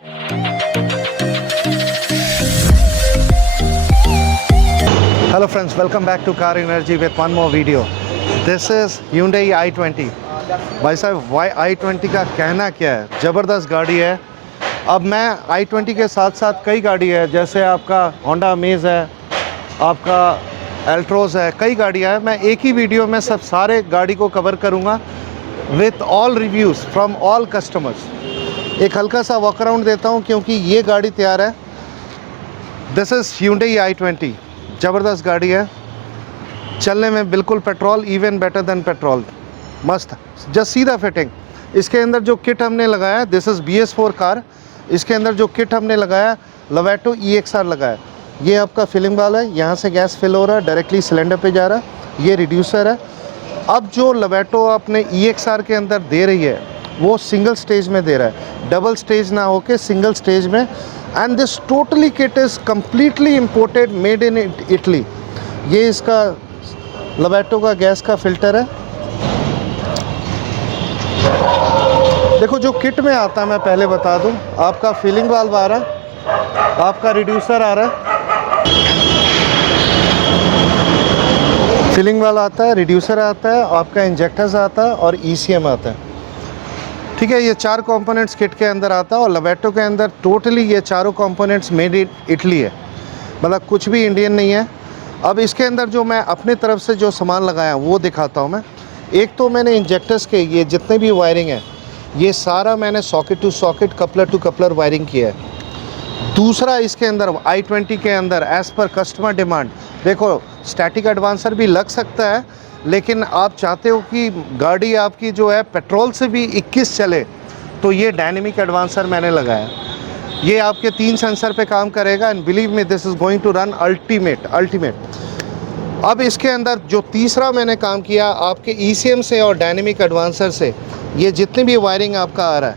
Hello friends, welcome back to Car Energy with one more video. This is Hyundai i20. भाई साहब i20 का कहना क्या है, ज़बरदस्त गाड़ी है। अब मैं i20 के साथ साथ कई गाड़ी है, जैसे आपका Honda Amaze है, आपका Altroz है, कई गाड़ियाँ हैं। मैं एक ही वीडियो में सब सारे गाड़ी को कवर करूँगा with all reviews from all customers. एक हल्का सा वॉक अराउंड देता हूँ क्योंकि ये गाड़ी तैयार है। दिस इज़ Hyundai i20, ज़बरदस्त गाड़ी है, चलने में बिल्कुल petrol, even better than petrol, मस्त। Just see the fitting. इसके अंदर जो किट हमने लगाया, दिस इज़ BS4 कार। इसके अंदर जो किट हमने लगाया, Lovato EXR लगाया। ये आपका फिलिंग वाला है, यहाँ से गैस फिल हो रहा है, डायरेक्टली सिलेंडर पे जा रहा है। ये रिड्यूसर है। अब जो Lovato अपने EXR के अंदर दे रही है, वो सिंगल स्टेज में दे रहा है, डबल स्टेज ना होके सिंगल स्टेज में। And this totally kit is completely imported, made in Italy. ये इसका Lovato का गैस का फिल्टर है। देखो जो किट में आता है, मैं पहले बता दूं, आपका फिलिंग वाल्व आ रहा है, आपका रिड्यूसर आ रहा है, फिलिंग वाल्व आता है, रिड्यूसर आता है, आपका इंजेक्टर्स आता है और ECM आता है। ठीक है, ये चार कंपोनेंट्स किट के अंदर आता है और Lovato के अंदर टोटली ये चारों कंपोनेंट्स मेड इन इटली है, मतलब कुछ भी इंडियन नहीं है। अब इसके अंदर जो मैं अपने तरफ से जो सामान लगाया वो दिखाता हूँ मैं। एक तो मैंने इंजेक्टर्स के ये जितने भी वायरिंग है, ये सारा मैंने socket to socket, coupler to coupler wiring किया है। दूसरा, इसके अंदर i20 के अंदर एज़ पर कस्टमर डिमांड, देखो स्टैटिक एडवांसर भी लग सकता है, लेकिन आप चाहते हो कि गाड़ी आपकी जो है पेट्रोल से भी 21 चले, तो ये डायनेमिक एडवांसर मैंने लगाया। ये आपके 3 सेंसर पे काम करेगा and believe me this is going to run ultimate. अब इसके अंदर जो तीसरा मैंने काम किया, आपके ECM से और डायनेमिक एडवांसर से ये जितनी भी वायरिंग आपका आ रहा है,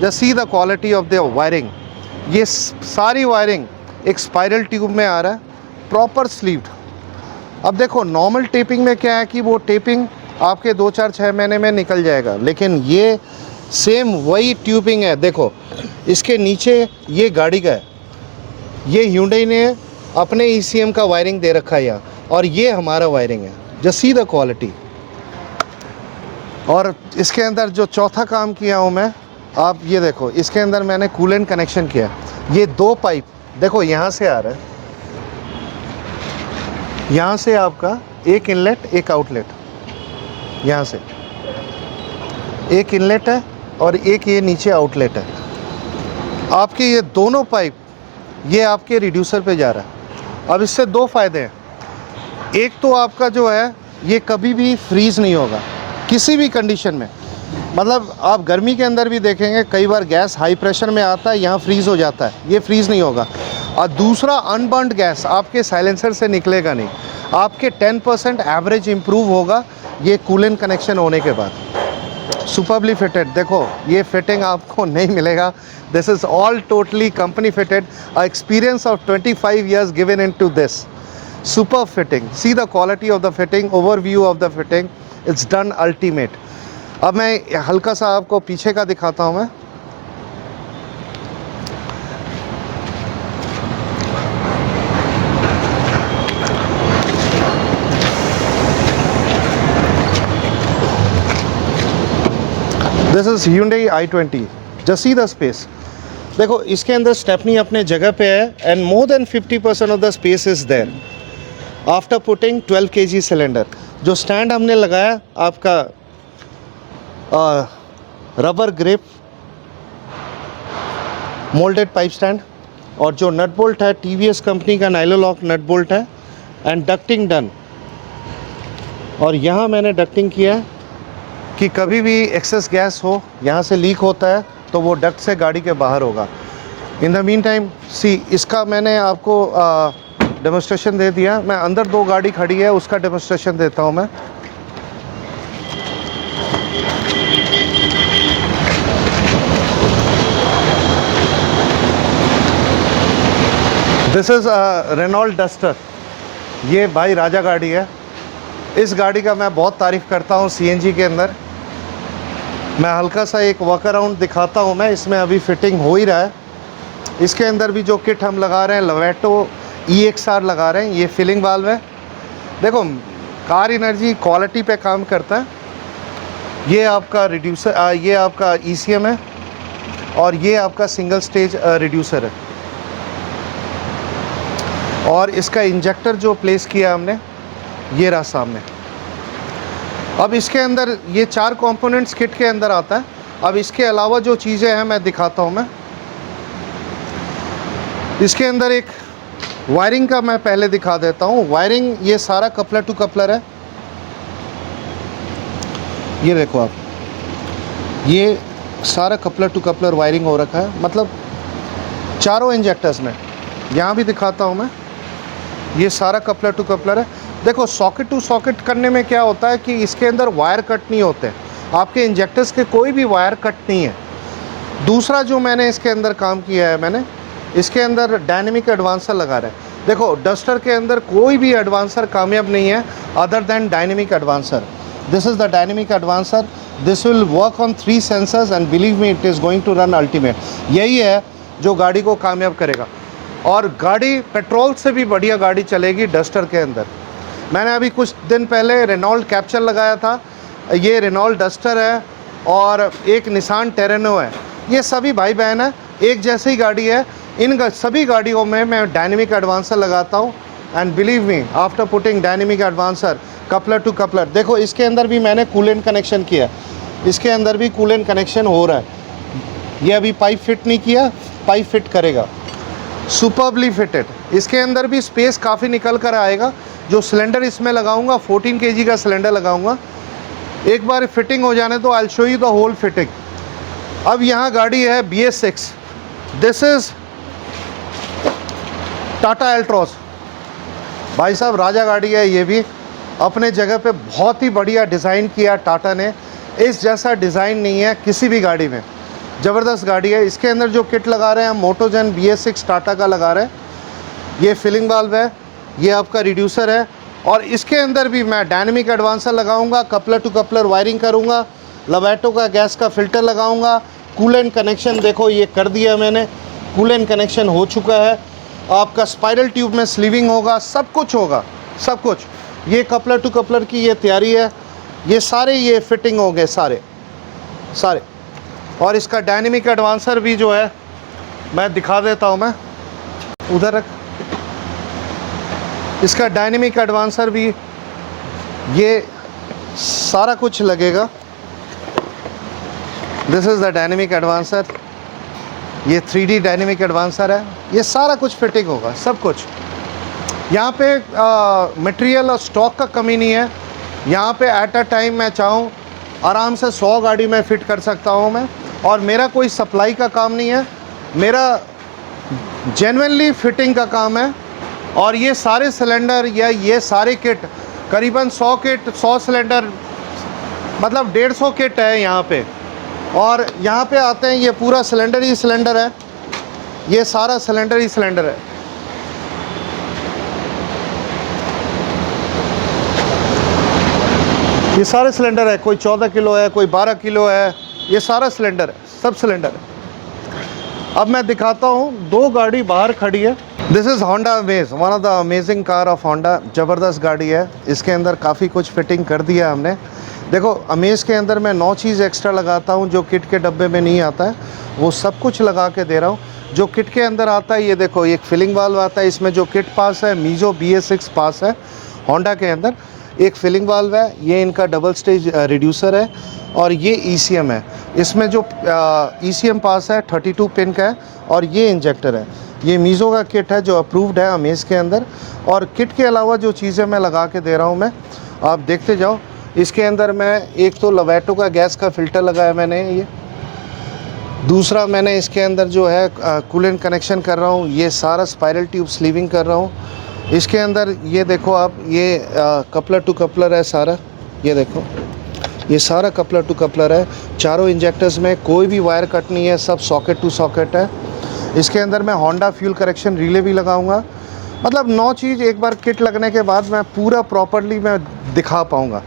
just see the quality of the wiring. ये सारी वायरिंग एक स्पाइरल ट्यूब में आ रहा है, प्रॉपर स्लीव्ड। अब देखो नॉर्मल टेपिंग में क्या है कि वो टेपिंग आपके 2-4-6 महीने में निकल जाएगा, लेकिन ये सेम वही ट्यूबिंग है। देखो इसके नीचे ये गाड़ी का है, ये Hyundai ने अपने ECM का वायरिंग दे रखा है यहाँ, और ये हमारा वायरिंग है। Just see the quality. और इसके अंदर जो चौथा काम किया हूँ मैं, आप ये देखो, इसके अंदर मैंने कूलेंट कनेक्शन किया। ये 2 पाइप देखो यहाँ से आ रहा है, यहाँ से आपका एक इनलेट एक आउटलेट, यहाँ से एक इनलेट है और एक ये नीचे आउटलेट है। आपके ये दोनों पाइप ये आपके रिड्यूसर पे जा रहा है। अब इससे 2 फ़ायदे हैं। एक तो आपका जो है ये कभी भी फ्रीज़ नहीं होगा किसी भी कंडीशन में, मतलब आप गर्मी के अंदर भी देखेंगे कई बार गैस हाई प्रेशर में आता है, यहाँ फ्रीज़ हो जाता है, ये फ्रीज़ नहीं होगा। और दूसरा, अनबर्न्ड गैस आपके साइलेंसर से निकलेगा नहीं। आपके 10% एवरेज इम्प्रूव होगा ये कूलेंट कनेक्शन होने के बाद। सुपर्बली फिटेड, देखो ये फिटिंग आपको नहीं मिलेगा। This is all totally company fitted, experience of 25 years given in to this. Super fitting, see the quality of the fitting, overview of the fitting, it's done ultimate. अब मैं हल्का सा आपको पीछे का दिखाता हूँ मैं। This is Hyundai i20, just see the space. देखो इसके अंदर स्टेपनी अपने जगह पे है and more than 50% of the space is there after putting 12 kg cylinder. जो स्टैंड हमने लगाया आपका rubber grip moulded pipe stand, और जो नट बोल्ट है TVS कंपनी का नाइलोलॉक नट बोल्ट है, एंड डक्टिंग डन। और यहाँ मैंने डक्टिंग किया है कि कभी भी एक्सेस गैस हो, यहाँ से लीक होता है तो वो डक्ट से गाड़ी के बाहर होगा। इन द मीन टाइम सी, इसका मैंने आपको डेमोस्ट्रेशन दे दिया। मैं अंदर 2 गाड़ी खड़ी है, उसका डेमोस्ट्रेशन देता हूँ मैं। This is Renault Duster. ये भाई राजा गाड़ी है। इस गाड़ी का मैं बहुत तारीफ़ करता हूँ CNG के अंदर। मैं हल्का सा एक वॉक अराउंड दिखाता हूँ मैं, इसमें अभी फिटिंग हो ही रहा है। इसके अंदर भी जो किट हम लगा रहे हैं लवेटो EXR लगा रहे हैं। ये फिलिंग वाल्व है। देखो कार एनर्जी क्वालिटी पे काम करता है। ये आपका रिड्यूसर, ये आपका ECM है और ये आपका सिंगल स्टेज रिड्यूसर है। और इसका इंजेक्टर जो प्लेस किया हमने ये रहा सामने। अब इसके अंदर ये 4 कंपोनेंट्स किट के अंदर आता है। अब इसके अलावा जो चीज़ें हैं मैं दिखाता हूँ। मैं इसके अंदर एक वायरिंग का मैं पहले दिखा देता हूँ। वायरिंग ये सारा कपलर टू कपलर है। ये देखो आप, ये सारा कपलर टू कपलर वायरिंग हो रखा है, मतलब चारों इंजेक्टर्स में। यहाँ भी दिखाता हूँ मैं, ये सारा कपलर टू कपलर है। देखो सॉकेट टू सॉकेट करने में क्या होता है कि इसके अंदर वायर कट नहीं होते, आपके इंजेक्टर्स के कोई भी वायर कट नहीं है। दूसरा जो मैंने इसके अंदर काम किया है, मैंने इसके अंदर डायनेमिक एडवांसर लगा रहा है। देखो डस्टर के अंदर कोई भी एडवांसर कामयाब नहीं है other than dynamic advancer. This is the dynamic advancer. This will work on 3 sensors and believe me it is going to run ultimate. यही है जो गाड़ी को कामयाब करेगा। और गाड़ी पेट्रोल से भी बढ़िया गाड़ी चलेगी डस्टर के अंदर। मैंने अभी कुछ दिन पहले रेनॉल्ट कैप्चर लगाया था। ये रेनॉल्ट डस्टर है और एक निसान टेरेनो है। ये सभी भाई बहन है, एक जैसी गाड़ी है। इन सभी गाड़ियों में मैं डायनेमिक एडवांसर लगाता हूँ and believe me after putting dynamic advancer coupler to coupler. देखो इसके अंदर भी मैंने कूलेंट कनेक्शन किया, इसके अंदर भी कूलेंट कनेक्शन हो रहा है। ये अभी पाइप फिट नहीं किया, पाइप फिट करेगा। Superbly fitted. इसके अंदर भी स्पेस काफ़ी निकल कर आएगा। जो सिलेंडर इसमें लगाऊंगा 14 kg का सिलेंडर लगाऊंगा। एक बार फिटिंग हो जाने तो I will show you the whole fitting. अब यहाँ गाड़ी है BS6। This is Tata Altroz. भाई साहब राजा गाड़ी है। ये भी अपने जगह पे बहुत ही बढ़िया डिज़ाइन किया टाटा ने। इस जैसा डिज़ाइन नहीं है किसी भी गाड़ी में। ज़बरदस्त गाड़ी है। इसके अंदर जो किट लगा रहे हैं हम मोटोजन BS6 टाटा का लगा रहे हैं। ये फिलिंग वाल्व है, ये आपका रिड्यूसर है और इसके अंदर भी मैं डायनेमिक एडवांसर लगाऊंगा, कपलर टू कपलर वायरिंग करूंगा, लवेटो का गैस का फिल्टर लगाऊंगा। कूलेंट कनेक्शन देखो ये कर दिया मैंने, कूलेंट कनेक्शन हो चुका है। आपका स्पाइरल ट्यूब में स्लीविंग होगा, सब कुछ होगा, सब कुछ। ये कपलर टू कपलर की ये तैयारी है। ये सारे ये फिटिंग हो गए सारे सारे। और इसका डायनेमिक एडवांसर भी जो है मैं दिखा देता हूँ। मैं उधर रख। इसका डायनेमिक एडवांसर भी ये सारा कुछ लगेगा। This is the dynamic advancer. ये 3D डायनेमिक एडवांसर है। ये सारा कुछ फिटिंग होगा, सब कुछ। यहाँ पे मटेरियल और स्टॉक का कमी नहीं है। यहाँ पे एट अ टाइम मैं चाहूँ आराम से 100 गाड़ी में फ़िट कर सकता हूँ मैं। और मेरा कोई सप्लाई का काम नहीं है, मेरा जेन्युइनली फिटिंग का काम है। और ये सारे सिलेंडर या ये सारे किट करीबन 100 किट, 100 सिलेंडर, मतलब 150 किट है यहाँ पे। और यहाँ पे आते हैं, ये पूरा सिलेंडर ही सिलेंडर है। ये सारा सिलेंडर ही सिलेंडर है। ये सारे सिलेंडर है। कोई 14 किलो है, कोई 12 किलो है। ये सारा सिलेंडर है, सब सिलेंडर है। अब मैं दिखाता हूँ, 2 गाड़ी बाहर खड़ी है। This is Honda amaze, one of the amazing car of Honda. ज़बरदस्त गाड़ी है। इसके अंदर काफ़ी कुछ फिटिंग कर दिया हमने। देखो अमेज के अंदर मैं 9 चीज़ एक्स्ट्रा लगाता हूँ जो किट के डब्बे में नहीं आता है, वो सब कुछ लगा के दे रहा हूँ। जो किट के अंदर आता है, ये देखो एक फिलिंग वाल्व आता है। इसमें जो किट पास है मीजो BS6 पास है होंडा के अंदर। एक फिलिंग वाल्व है, ये इनका डबल स्टेज रिड्यूसर है और ये ECM है। इसमें जो ECM पास है 32 पिन का है और ये इंजेक्टर है। ये मीज़ो का किट है जो अप्रूव्ड है अमेज़ के अंदर। और किट के अलावा जो चीज़ें मैं लगा के दे रहा हूँ मैं, आप देखते जाओ। इसके अंदर मैं एक तो लवेटो का गैस का फ़िल्टर लगाया मैंने, ये दूसरा मैंने इसके अंदर जो है कूलेंट कनेक्शन कर रहा हूँ। ये सारा स्पाइरल ट्यूब स्लीविंग कर रहा हूँ। इसके अंदर ये देखो आप, ये कपलर टू कपलर है सारा। ये देखो ये सारा कपलर टू कपलर है। चारों इंजेक्टर्स में कोई भी वायर कट नहीं है, सब सॉकेट टू सॉकेट है। इसके अंदर मैं होंडा फ्यूल करेक्शन रिले भी लगाऊंगा। मतलब 9 चीज़ एक बार किट लगने के बाद मैं पूरा प्रॉपरली मैं दिखा पाऊँगा।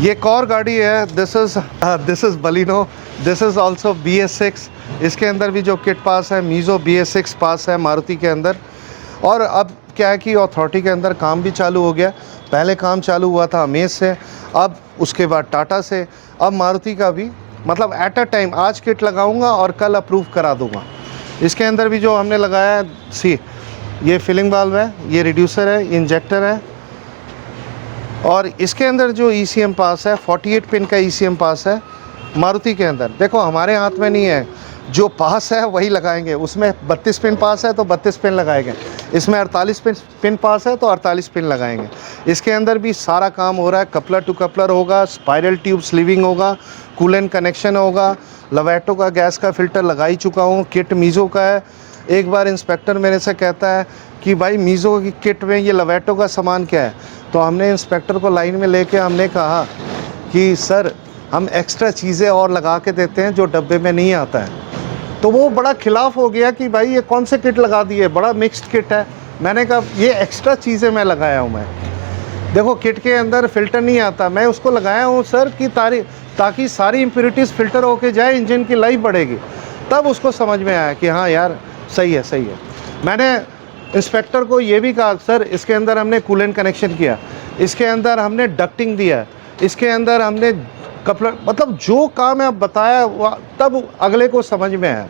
ये एक और गाड़ी है, this is Baleno. This is also BS6। इसके अंदर भी जो किट पास है मीज़ो BS6 पास है मारुति के अंदर। और अब क्या है कि अथॉरिटी के अंदर काम भी चालू हो गया। पहले काम चालू हुआ था अमेज़ से, अब उसके बाद टाटा से, अब मारुति का भी, मतलब एट अ टाइम आज किट लगाऊंगा और कल अप्रूव करा दूंगा। इसके अंदर भी जो हमने लगाया है, सी ये फिलिंग वाल्व है, ये रिड्यूसर है, इंजेक्टर है, और इसके अंदर जो ECM पास है 48 पिन का ECM पास है मारुति के अंदर। देखो हमारे हाथ में नहीं है, जो पास है वही लगाएंगे। उसमें 32 पिन पास है तो 32 पिन लगाएंगे, इसमें 48 पिन पास है तो 48 पिन लगाएंगे। इसके अंदर भी सारा काम हो रहा है, कपलर टू कपलर होगा, स्पाइरल ट्यूब स्लीविंग होगा, कूलेंट कनेक्शन होगा, लवेटो का गैस का फ़िल्टर लगा ही चुका हूँ, किट मीज़ो का है। एक बार इंस्पेक्टर मेरे से कहता है कि भाई मीज़ो की किट में ये लवेटो का सामान क्या है, तो हमने इंस्पेक्टर को लाइन में लेके हमने कहा कि सर हम एक्स्ट्रा चीज़ें और लगा के देते हैं जो डब्बे में नहीं आता है। तो वो बड़ा खिलाफ हो गया कि भाई ये कौन से किट लगा दिए, बड़ा मिक्स्ड किट है। मैंने कहा ये एक्स्ट्रा चीज़ें मैं लगाया हूँ। मैं देखो किट के अंदर फ़िल्टर नहीं आता, मैं उसको लगाया हूँ सर कि ताकि सारी इम्प्योरिटीज़ फ़िल्टर होके जाए, इंजन की लाइफ बढ़ेगी। तब उसको समझ में आया कि हाँ यार सही है सही है। मैंने इंस्पेक्टर को ये भी कहा सर इसके अंदर हमने कूलेंट कनेक्शन किया, इसके अंदर हमने डक्टिंग दिया, इसके अंदर हमने कपलर, मतलब जो काम है बताया, तब अगले को समझ में आया।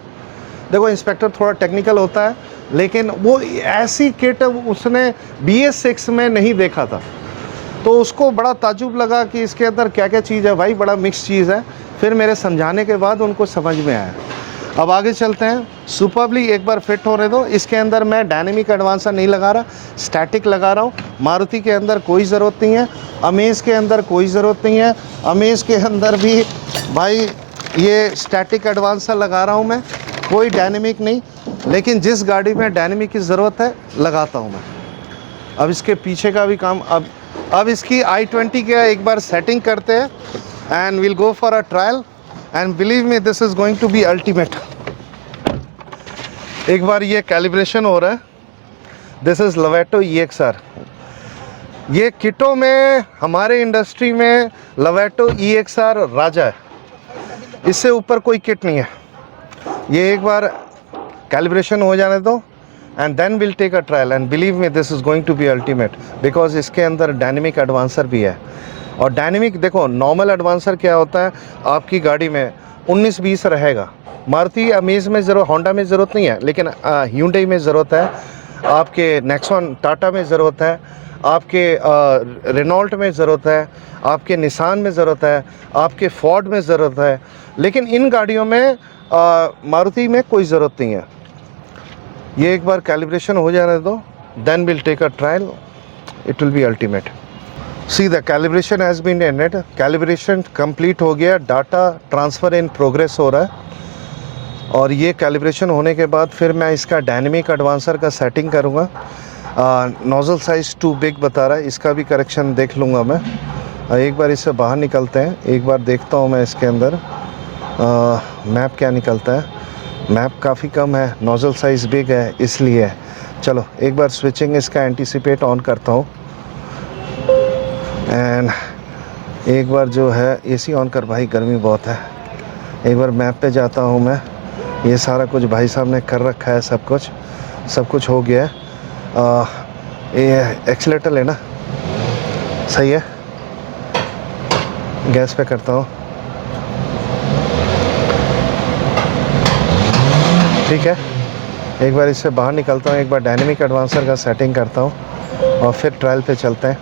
देखो इंस्पेक्टर थोड़ा टेक्निकल होता है, लेकिन वो ऐसी किट उसने BS6 में नहीं देखा था, तो उसको बड़ा ताजुब लगा कि इसके अंदर क्या क्या चीज़ है। भाई बड़ा मिक्स चीज़ है। फिर मेरे समझाने के बाद उनको समझ में आया। अब आगे चलते हैं। सुपरबली एक बार फिट होने दो। इसके अंदर मैं डायनेमिक एडवांसर नहीं लगा रहा, स्टैटिक लगा रहा हूँ। मारुति के अंदर कोई ज़रूरत नहीं है, अमेज़ के अंदर कोई ज़रूरत नहीं है। अमेज़ के अंदर भी भाई ये स्टैटिक एडवांसर लगा रहा हूँ मैं, कोई डायनेमिक नहीं। लेकिन जिस गाड़ी में डायनेमिक की ज़रूरत है लगाता हूँ मैं। अब इसके पीछे का भी काम, अब इसकी i20 का एक बार सेटिंग करते हैं and will go for a trial and believe me this is going to be ultimate. एक बार ये कैलिब्रेशन हो रहा है। This is Lovato EXR। ये किटों में हमारे इंडस्ट्री में लवेटो EXR राजा है, इससे ऊपर कोई किट नहीं है। ये एक बार कैलिब्रेशन हो जाने दो and then will take a trial and believe me this is going to be ultimate, because इसके अंदर डायनेमिक एडवांसर भी है। और डायनेमिक देखो, नॉर्मल एडवांसर क्या होता है, आपकी गाड़ी में 19-20 रहेगा। मारुति अमेज़ में ज़रूरत, होंडा में ज़रूरत नहीं है, लेकिन hyundai में ज़रूरत है, आपके नेक्सॉन टाटा में ज़रूरत है, आपके रेनॉल्ट में ज़रूरत है, आपके निसान में ज़रूरत है, आपके फोर्ड में ज़रूरत है। लेकिन इन गाड़ियों में मारुति में कोई ज़रूरत नहीं है। ये एक बार कैलिब्रेशन हो जाने दो, then will take a trial, it will be ultimate. See the calibration has been ended, calibration complete हो गया, डाटा ट्रांसफ़र इन प्रोग्रेस हो रहा है। और ये कैलिब्रेशन होने के बाद फिर मैं इसका डायनेमिक एडवांसर का सेटिंग करूँगा। नोज़ल साइज़ टू बिग बता रहा है, इसका भी करेक्शन देख लूँगा मैं। एक बार इससे बाहर निकलते हैं, एक बार देखता हूँ मैं इसके अंदर मैप क्या निकलता है। मैप काफ़ी कम है, नोज़ल साइज़ बिग है इसलिए। चलो एक बार स्विचिंग इसका एंटीसिपेट ऑन करता हूँ एंड एक बार जो है AC ऑन कर, भाई गर्मी बहुत है। एक बार मैप पे जाता हूँ मैं। ये सारा कुछ भाई साहब ने कर रखा है, सब कुछ हो गया है। ये एक्सीलेटर लेना सही है, गैस पे करता हूँ, ठीक है। एक बार इससे बाहर निकलता हूँ, एक बार डायनेमिक एडवांसर का सेटिंग करता हूँ और फिर ट्रायल पे चलते हैं।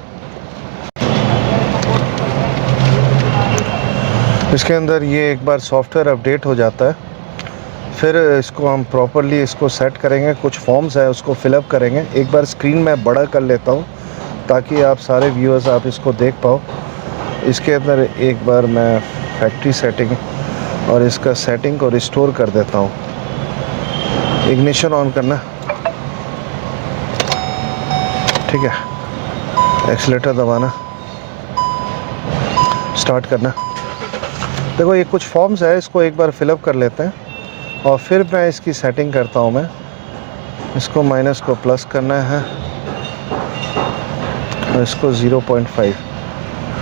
इसके अंदर ये एक बार सॉफ्टवेयर अपडेट हो जाता है, फिर इसको हम प्रॉपरली इसको सेट करेंगे। कुछ फॉर्म्स है उसको फिलअप करेंगे। एक बार स्क्रीन मैं बड़ा कर लेता हूँ ताकि आप सारे व्यूअर्स आप इसको देख पाओ। इसके अंदर एक बार मैं फैक्ट्री सेटिंग और इसका सेटिंग को रिस्टोर कर देता हूँ। इग्निशन ऑन करना, ठीक है, एक्सीलेटर दबाना, स्टार्ट करना। देखो ये कुछ फॉर्म्स है, इसको एक बार फिलअप कर लेते हैं और फिर मैं इसकी सेटिंग करता हूँ। मैं इसको माइनस को प्लस करना है और इसको 0.5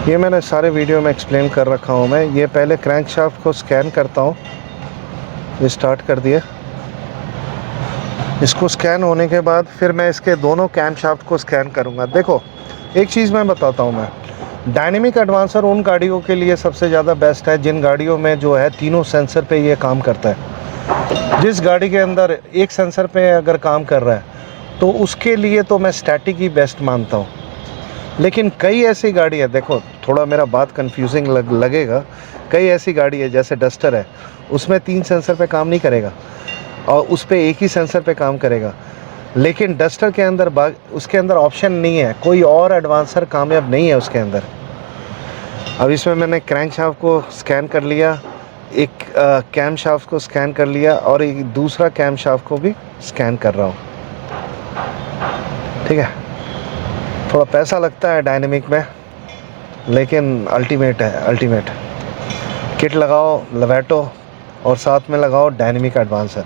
ये मैंने सारे वीडियो में एक्सप्लेन कर रखा हूँ मैं। ये पहले क्रैंक शाफ्ट को स्कैन करता हूँ। ये स्टार्ट कर दिया। इसको स्कैन होने के बाद फिर मैं इसके दोनों कैम शाफ्ट को स्कैन करूँगा। देखो एक चीज़ मैं बताता हूँ, मैं डायनेमिक एडवांसर उन गाड़ियों के लिए सबसे ज़्यादा बेस्ट है जिन गाड़ियों में जो है तीनों सेंसर पे ये काम करता है। जिस गाड़ी के अंदर एक सेंसर पे अगर काम कर रहा है तो उसके लिए तो मैं स्टैटिक ही बेस्ट मानता हूँ। लेकिन कई ऐसी गाड़ी है, देखो थोड़ा मेरा बात कंफ्यूजिंग लगेगा, कई ऐसी गाड़ी है जैसे डस्टर है, उसमें 3 सेंसर पे काम नहीं करेगा और उस पर एक ही सेंसर पे काम करेगा। लेकिन डस्टर के अंदर उसके अंदर ऑप्शन नहीं है, कोई और एडवांसर कामयाब नहीं है उसके अंदर। अब इसमें मैंने क्रैंक शाफ्ट को स्कैन कर लिया, एक कैम शाफ्ट को स्कैन कर लिया और एक दूसरा कैम शाफ्ट को भी स्कैन कर रहा हूँ। ठीक है, थोड़ा पैसा लगता है डायनेमिक में, लेकिन अल्टीमेट है, अल्टीमेट। किट लगाओ लवेटो और साथ में लगाओ डायनेमिक एडवांसर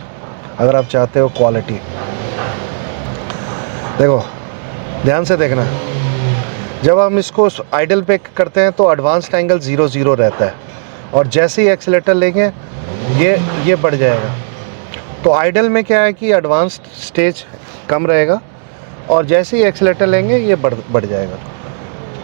अगर आप चाहते हो क्वालिटी। देखो ध्यान से देखना, जब हम इसको आइडल पे करते हैं तो एडवांस्ड एंगल 0-0 रहता है और जैसे ही एक्सीलेटर लेंगे ये बढ़ जाएगा। तो आइडल में क्या है कि एडवांस्ड स्टेज कम रहेगा और जैसे ही एक्सीलेटर लेंगे ये बढ़ जाएगा।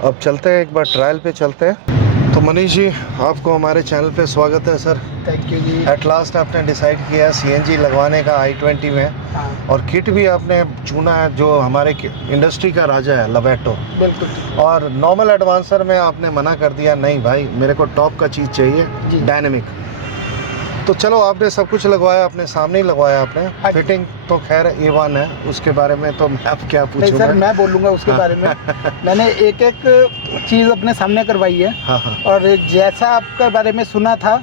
अब चलते हैं, एक बार ट्रायल पे चलते हैं। तो मनीष जी, आपको हमारे चैनल पे स्वागत है सर। थैंक यू जी। एट लास्ट आपने डिसाइड किया CNG लगवाने का i20 में। हाँ। और किट भी आपने चुना है जो हमारे इंडस्ट्री का राजा है, लवेटो। बिल्कुल। और नॉर्मल एडवांसर में आपने मना कर दिया, नहीं भाई मेरे को टॉप का चीज़ चाहिए, डायनेमिक। तो चलो आपने सब कुछ लगवाया, अपने सामने ही लगवाया आपने। फिटिंग तो खैर A1 है, उसके बारे में तो आप क्या पूछूंगा। सर मैं बोलूँगा उसके बारे में। मैंने एक एक चीज़ अपने सामने करवाई है। हाँ। और जैसा आपके बारे में सुना था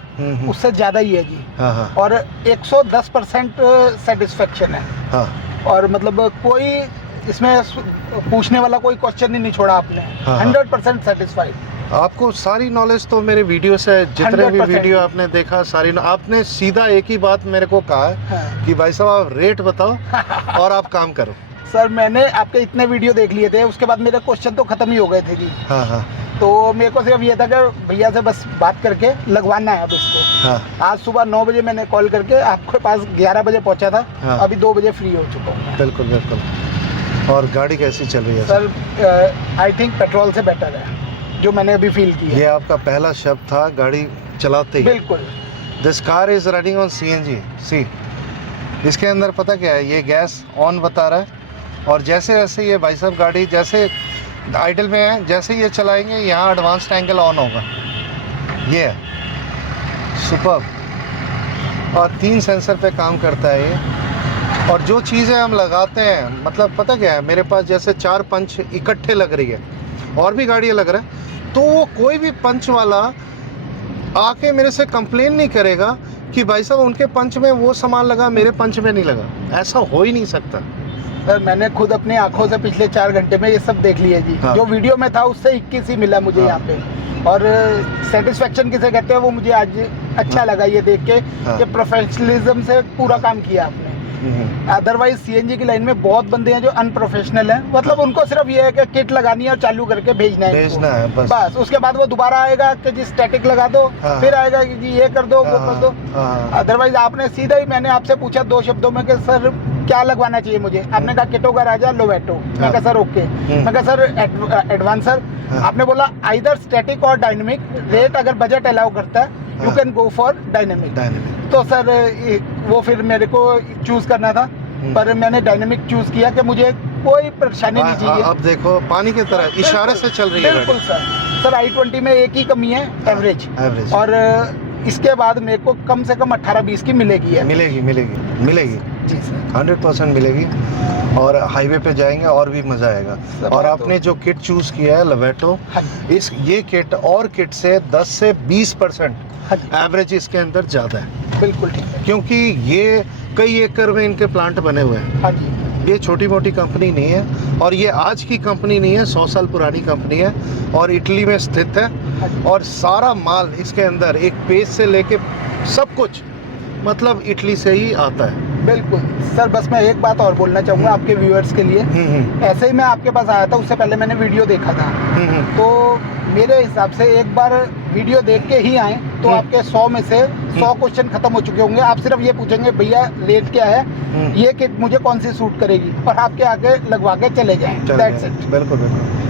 उससे ज़्यादा ही है जी। हाँ। और 110% सेटिस्फेक्शन है। हाँ। और मतलब कोई इसमें पूछने वाला कोई क्वेश्चन ही नहीं छोड़ा आपने। 100% सेटिस्फाइड। आपको सारी नॉलेज तो मेरे वीडियो से, जितने भी वीडियो आपने देखा सारी, आपने सीधा एक ही बात मेरे को कहा है कि भाई साहब आप रेट बताओ और आप काम करो। सर मैंने आपके इतने वीडियो देख लिए थे, उसके बाद मेरे क्वेश्चन तो खत्म ही हो गए थे जी। हाँ। तो मेरे को सिर्फ ये था कि भैया से बस बात करके लगवाना है अब इसको। हाँ। आज सुबह 9 बजे मैंने कॉल करके आपके पास 11 बजे पहुंचा था। हाँ। अभी 2 बजे फ्री हो चुका हूँ। बिल्कुल। और गाड़ी कैसी चल रही है सर? आई थिंक पेट्रोल से बेटर है जो मैंने अभी फील किया। ये आपका पहला शब्द था गाड़ी चलाते ही। बिल्कुल। This car is running on CNG। सी इसके अंदर पता क्या है, ये गैस ऑन बता रहा है और जैसे जैसे ये भाई साहब गाड़ी जैसे आइडल में है, जैसे ये चलाएंगे यहाँ एडवांस्ड एंगल ऑन होगा। ये है सुपर्ब। और 3 सेंसर पे काम करता है ये। और जो चीज़ें हम लगाते हैं, मतलब पता क्या है, मेरे पास जैसे 4 पंच इकट्ठे लग रही है और भी गाड़ियाँ लग रहा है, तो वो कोई भी पंच वाला आके मेरे से कंप्लेन नहीं करेगा कि भाई साहब उनके पंच में वो सामान लगा, मेरे पंच में नहीं लगा। ऐसा हो ही नहीं सकता। सर मैंने खुद अपनी आंखों से पिछले 4 घंटे में ये सब देख लिया जी। हाँ। जो वीडियो में था उससे 21 ही मिला मुझे। हाँ। यहाँ पे और सेटिस्फेक्शन किसे कहते हैं वो मुझे आज अच्छा लगा ये देख के। हाँ। कि प्रोफेशनलिज्म से पूरा काम किया आपने। अदरवाइज CNG की लाइन में बहुत बंदे हैं जो अनप्रोफेशनल हैं, मतलब उनको सिर्फ ये है कि किट लगानी है और चालू करके भेजना है बस। उसके बाद वो दोबारा आएगा कि जी स्टैटिक लगा दो। हाँ। फिर आएगा कि जी ये कर दो। हाँ। वो कर दो। हाँ। अदरवाइज आपने सीधा ही, मैंने आपसे पूछा 2 शब्दों में कि सर क्या लगवाना चाहिए मुझे, आपने कहा किटो का राजा लोवेटो। मैं कहा सर ओके। मैं कहा सर एडवांसर। आपने बोला आइदर स्टैटिक और डायनेमिक, रेट अगर बजट अलाउ करता है you can go for dynamic. तो सर वो फिर मेरे को चूज करना था, पर मैंने डायनेमिक चूज किया कि मुझे कोई परेशानी नहीं चाहिए। अब देखो पानी की तरह इशारे से चल रही है। बिल्कुल सर i20 में एक ही कमी है, एवरेज। और इसके बाद मेरे को कम से कम 18-20 की मिलेगी। मिलेगी जी सर, 100% मिलेगी। और हाईवे पे जाएंगे और भी मज़ा आएगा। और आपने जो किट चूज़ किया है लवेटो, ये किट और किट से 10 से 20% एवरेज इसके अंदर ज़्यादा है। बिल्कुल ठीक है, क्योंकि ये कई एकड़ में इनके प्लांट बने हुए हैं। हाँ जी। ये छोटी मोटी कंपनी नहीं है और ये आज की कंपनी नहीं है, 100 साल पुरानी कंपनी है और इटली में स्थित है। और सारा माल इसके अंदर एक पेज से लेके सब कुछ मतलब इटली से ही आता है। बिल्कुल सर, बस मैं एक बात और बोलना चाहूँगा आपके व्यूअर्स के लिए। ऐसे ही मैं आपके पास आया था, उससे पहले मैंने वीडियो देखा था, तो मेरे हिसाब से एक बार वीडियो देख के ही आए तो आपके 100 में से 100 क्वेश्चन खत्म हो चुके होंगे। आप सिर्फ ये पूछेंगे भैया रेट क्या है, ये किट मुझे कौन सी सूट करेगी, और आपके आगे लगवा के चले जाएं। That's it. बिल्कुल बिल्कुल।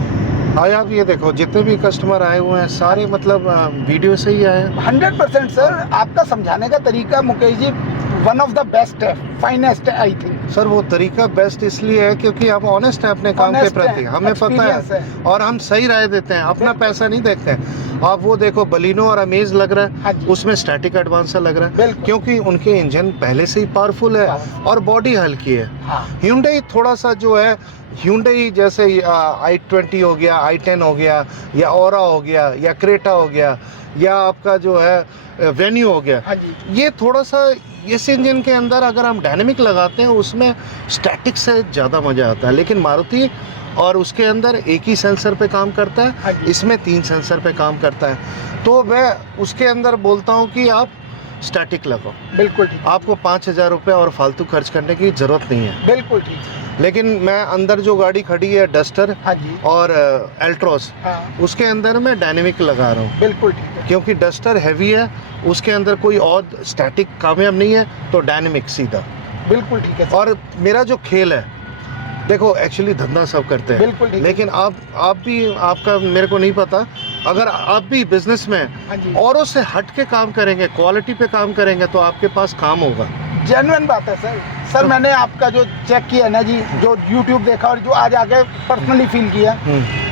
आज आप ये देखो जितने भी कस्टमर आए हुए हैं सारे मतलब वीडियो से ही आए। 100% सर, आपका समझाने का तरीका Mukesh ji one of the best है, फाइनेस्ट है आई थिंक। सर वो तरीका बेस्ट इसलिए है क्योंकि आप ऑनेस्ट हैं अपने काम के प्रति, हमें पता है और हम सही राय देते हैं, अपना पैसा नहीं देखते हैं। आप वो देखो बलिनो और अमेज लग रहा है, उसमें स्टैटिक एडवांसर लग रहा है क्योंकि उनके इंजन पहले से ही पावरफुल है और बॉडी हल्की है। Hyundai थोड़ा सा जो है, Hyundai जैसे i20 हो गया, i10 हो गया, या ओरा हो गया, या क्रेटा हो गया, या आपका जो है वेन्यू हो गया, ये थोड़ा सा इस इंजन के अंदर अगर हम डायनेमिक लगाते हैं उसमें स्टैटिक से ज़्यादा मज़ा आता है। लेकिन मारुति और उसके अंदर एक ही सेंसर पे काम करता है, इसमें 3 सेंसर पे काम करता है। तो मैं उसके अंदर बोलता हूँ कि आप स्टैटिक लगाओ। बिल्कुल ठीक। आपको 5,000 रुपये और फालतू खर्च करने की ज़रूरत नहीं है। बिल्कुल ठीक। लेकिन मैं अंदर जो गाड़ी खड़ी है डस्टर और एल्ट्रोस, उसके अंदर मैं डायनेमिक लगा रहा हूँ। बिल्कुल ठीक है। क्योंकि डस्टर हैवी है, उसके अंदर कोई और स्टैटिक कामयाब नहीं है, तो डायनेमिक सीधा। बिल्कुल ठीक है। और मेरा जो खेल है, देखो एक्चुअली धंधा सब करते हैं, बिल्कुल ठीक है। लेकिन आप भी, आपका मेरे को नहीं पता, अगर आप भी बिजनेस में औरों से हट के काम करेंगे, क्वालिटी पे काम करेंगे, तो आपके पास काम होगा। जेन्युइन बात है सर। सर मैंने आपका जो चेक किया ना जी, जो YouTube देखा और जो आज आके पर्सनली फील किया,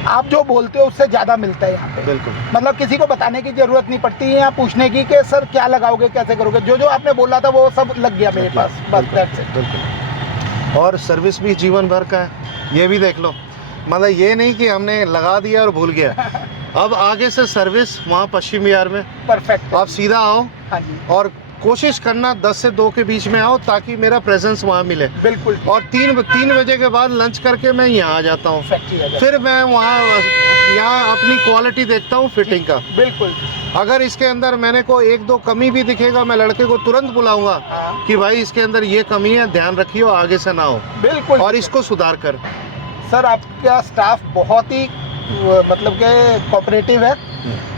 आप जो बोलते हो उससे ज़्यादा मिलता है यहाँ पे। बिल्कुल। मतलब किसी को बताने की ज़रूरत नहीं पड़ती है, यहाँ पूछने की कि सर क्या लगाओगे, कैसे करोगे, जो जो आपने बोला था वो सब लग गया मेरे पास। बस दैट्स इट। बिल्कुल। और सर्विस भी जीवन भर का है, ये भी देख लो। मतलब ये नहीं कि हमने लगा दिया और भूल गया। अब आगे से सर्विस वहाँ पश्चिम बिहार में परफेक्ट। आप सीधा आओ और कोशिश करना 10 से 2 के बीच में आओ, ताकि मेरा प्रेजेंस वहाँ मिले। बिल्कुल। और 3 बजे के बाद लंच करके मैं यहाँ आ जाता हूँ, फिर मैं वहाँ यहाँ अपनी क्वालिटी देखता हूँ फिटिंग का। बिल्कुल। अगर इसके अंदर मैंने को 1-2 कमी भी दिखेगा, मैं लड़के को तुरंत बुलाऊंगा कि भाई इसके अंदर ये कमी है, ध्यान रखियो, आगे से ना हो। बिल्कुल। और इसको सुधार कर। सर आपका स्टाफ बहुत ही मतलब के कोऑपरेटिव है।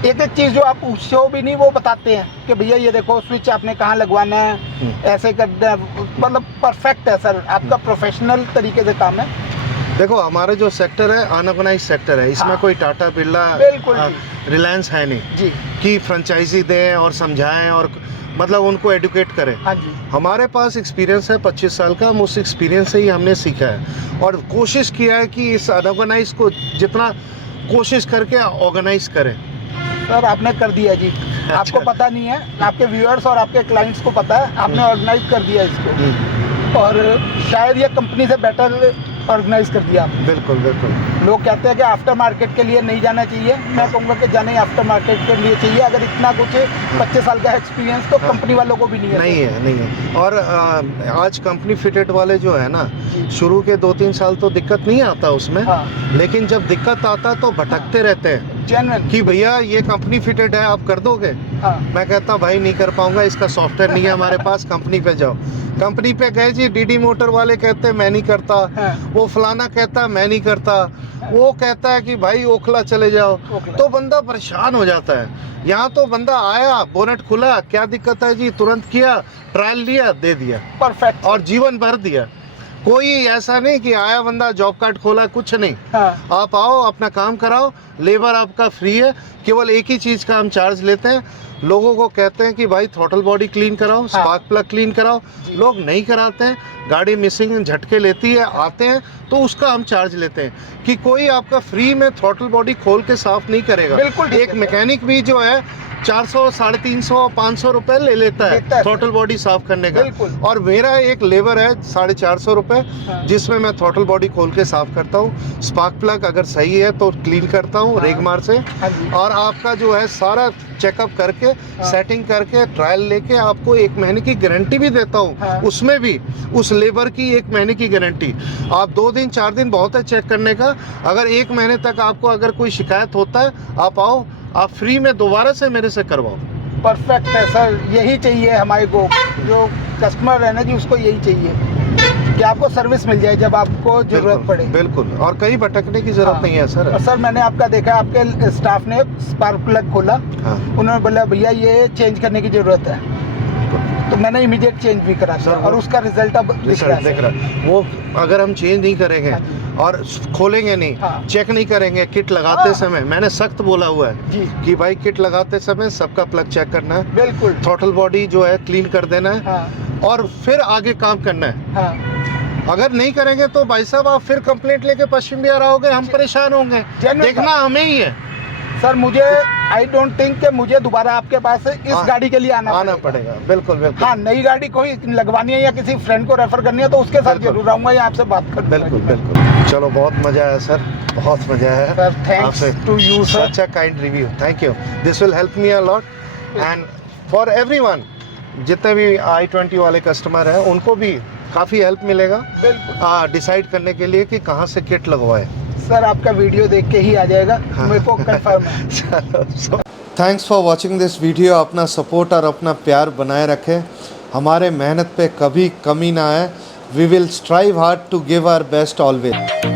एक एक चीज़ जो आप पूछते हो भी नहीं वो बताते हैं कि भैया ये देखो स्विच आपने कहाँ लगवाना है, ऐसे करना है। मतलब परफेक्ट है सर, आपका प्रोफेशनल तरीके से काम है। देखो हमारा जो सेक्टर है अनऑर्गेनाइज सेक्टर है, इसमें कोई टाटा बिरला रिलायंस है नहीं जी कि फ्रेंचाइजी दें और समझाएं और मतलब उनको एडुकेट करें। हमारे पास एक्सपीरियंस है 25 साल का, हम उस एक्सपीरियंस से ही हमने सीखा है और कोशिश किया है कि इस अनऑर्गेनाइज को जितना कोशिश करके ऑर्गेनाइज करें। सर आपने कर दिया जी। आपको पता नहीं है, आपके व्यूअर्स और आपके क्लाइंट्स को पता है, आपने ऑर्गेनाइज कर दिया इसको और शायद ये कंपनी से बेटर ऑर्गेनाइज कर दिया आपने। बिल्कुल बिल्कुल। लोग कहते हैं कि आफ्टर मार्केट के लिए नहीं जाना चाहिए, मैं कहूँगा कि जाने आफ्टर मार्केट के लिए चाहिए। अगर इतना कुछ 25 साल का एक्सपीरियंस तो कंपनी वालों को भी नहीं है। नहीं है। और आज कंपनी फिटेड वाले जो है ना, शुरू के 2-3 साल तो दिक्कत नहीं आता उसमें, लेकिन जब दिक्कत आता तो भटकते रहते हैं कि भैया ये कंपनी फिटेड है, आप कर दोगे? मैं कहता भाई नहीं कर पाऊंगा, इसका सॉफ्टवेयर नहीं है हमारे पास, कंपनी पे जाओ। कंपनी पे गए जी, डीडी मोटर वाले कहते हैं मैं नहीं करता, वो फलाना कहता है मैं नहीं करता, वो कहता है कि भाई ओखला चले जाओ, तो बंदा परेशान हो जाता है। यहाँ तो बंदा आया, बोनेट खुला, क्या दिक्कत है जी, तुरंत किया, ट्रायल लिया, दे दिया, परफेक्ट, और जीवन भर दिया। कोई ऐसा नहीं कि आया बंदा जॉब कार्ड खोला, कुछ नहीं। आप आओ, अपना काम कराओ, लेबर आपका फ्री है, केवल एक ही चीज़ का हम चार्ज लेते हैं। लोगों को कहते हैं कि भाई थ्रॉटल बॉडी क्लीन कराओ, स्पार्क प्लग क्लीन कराओ, लोग नहीं कराते हैं, गाड़ी मिसिंग झटके लेती है, आते हैं तो उसका हम चार्ज लेते हैं कि कोई आपका फ्री में थ्रॉटल बॉडी खोल के साफ नहीं करेगा। बिल्कुल। एक मैकेनिक भी जो है 400, 350, 500 रुपए ले लेता है थ्रॉटल बॉडी साफ करने का, और मेरा एक लेबर है 450 रुपए, जिसमें मैं थ्रॉटल बॉडी खोल के साफ करता हूँ। स्पार्क प्लग अगर सही है तो क्लीन करता हूँ रेगमार से, और आपका जो है सारा चेकअप करके सेटिंग करके ट्रायल लेके आपको 1 महीने की गारंटी भी देता हूँ। उसमें भी उस लेबर की 1 महीने की गारंटी। आप 2 दिन 4 दिन बहुत है चेक करने का, अगर 1 महीने तक आपको अगर कोई शिकायत होता है, आप आओ, आप फ्री में दोबारा से मेरे से करवाओ। परफेक्ट है सर, यही चाहिए हमारे को, जो कस्टमर है ना जी उसको यही चाहिए कि आपको सर्विस मिल जाए जब आपको जरूरत पड़े। बिल्कुल, और कहीं भटकने की जरूरत नहीं है सर। और सर मैंने आपका देखा, आपके स्टाफ ने स्पार्क प्लग खोला, हाँ। उन्होंने बोला भैया ये चेंज करने की जरूरत है, तो मैंने इमीडिएट चेंज भी करा सर, और उसका रिजल्ट अब दिख रहा है। वो अगर हम चेंज नहीं करेंगे और खोलेंगे नहीं, हाँ। चेक नहीं करेंगे किट लगाते हाँ। समय, मैंने सख्त बोला हुआ है जी कि भाई किट लगाते समय सबका प्लग चेक करना है, बिल्कुल, थ्रॉटल बॉडी जो है क्लीन कर देना है, हाँ और फिर आगे काम करना है। हाँ अगर नहीं करेंगे तो भाई साहब आप फिर कंप्लेंट लेके पश्चिम बिहार आओगे, हम परेशान होंगे, देखना हमें ही है। सर मुझे आई डोंट थिंक कि मुझे दोबारा आपके पास इस गाड़ी के लिए आना पड़ेगा। बिल्कुल बिल्कुल। हाँ, नई गाड़ी कोई लगवानी है या किसी फ्रेंड को रेफर करनी है तो उसके साथ जरूर आऊंगा या आपसे बात कर। बिल्कुल बिल्कुल। चलो बहुत मजा आया सर, बहुत मजा आया sir, thanks to you sir, such a kind review, thank you. This will help me a lot and for everyone, जितने भी i20 वाले कस्टमर हैं उनको भी काफ़ी हेल्प मिलेगा डिसाइड करने के लिए कि कहाँ से किट लगवाए। सर आपका वीडियो देख के ही आ जाएगा, मेरे को कंफर्म है। चलो, thanks for watching this video. अपना सपोर्ट और अपना प्यार बनाए रखें, हमारे मेहनत पे कभी कमी ना आए। We will strive hard to give our best always.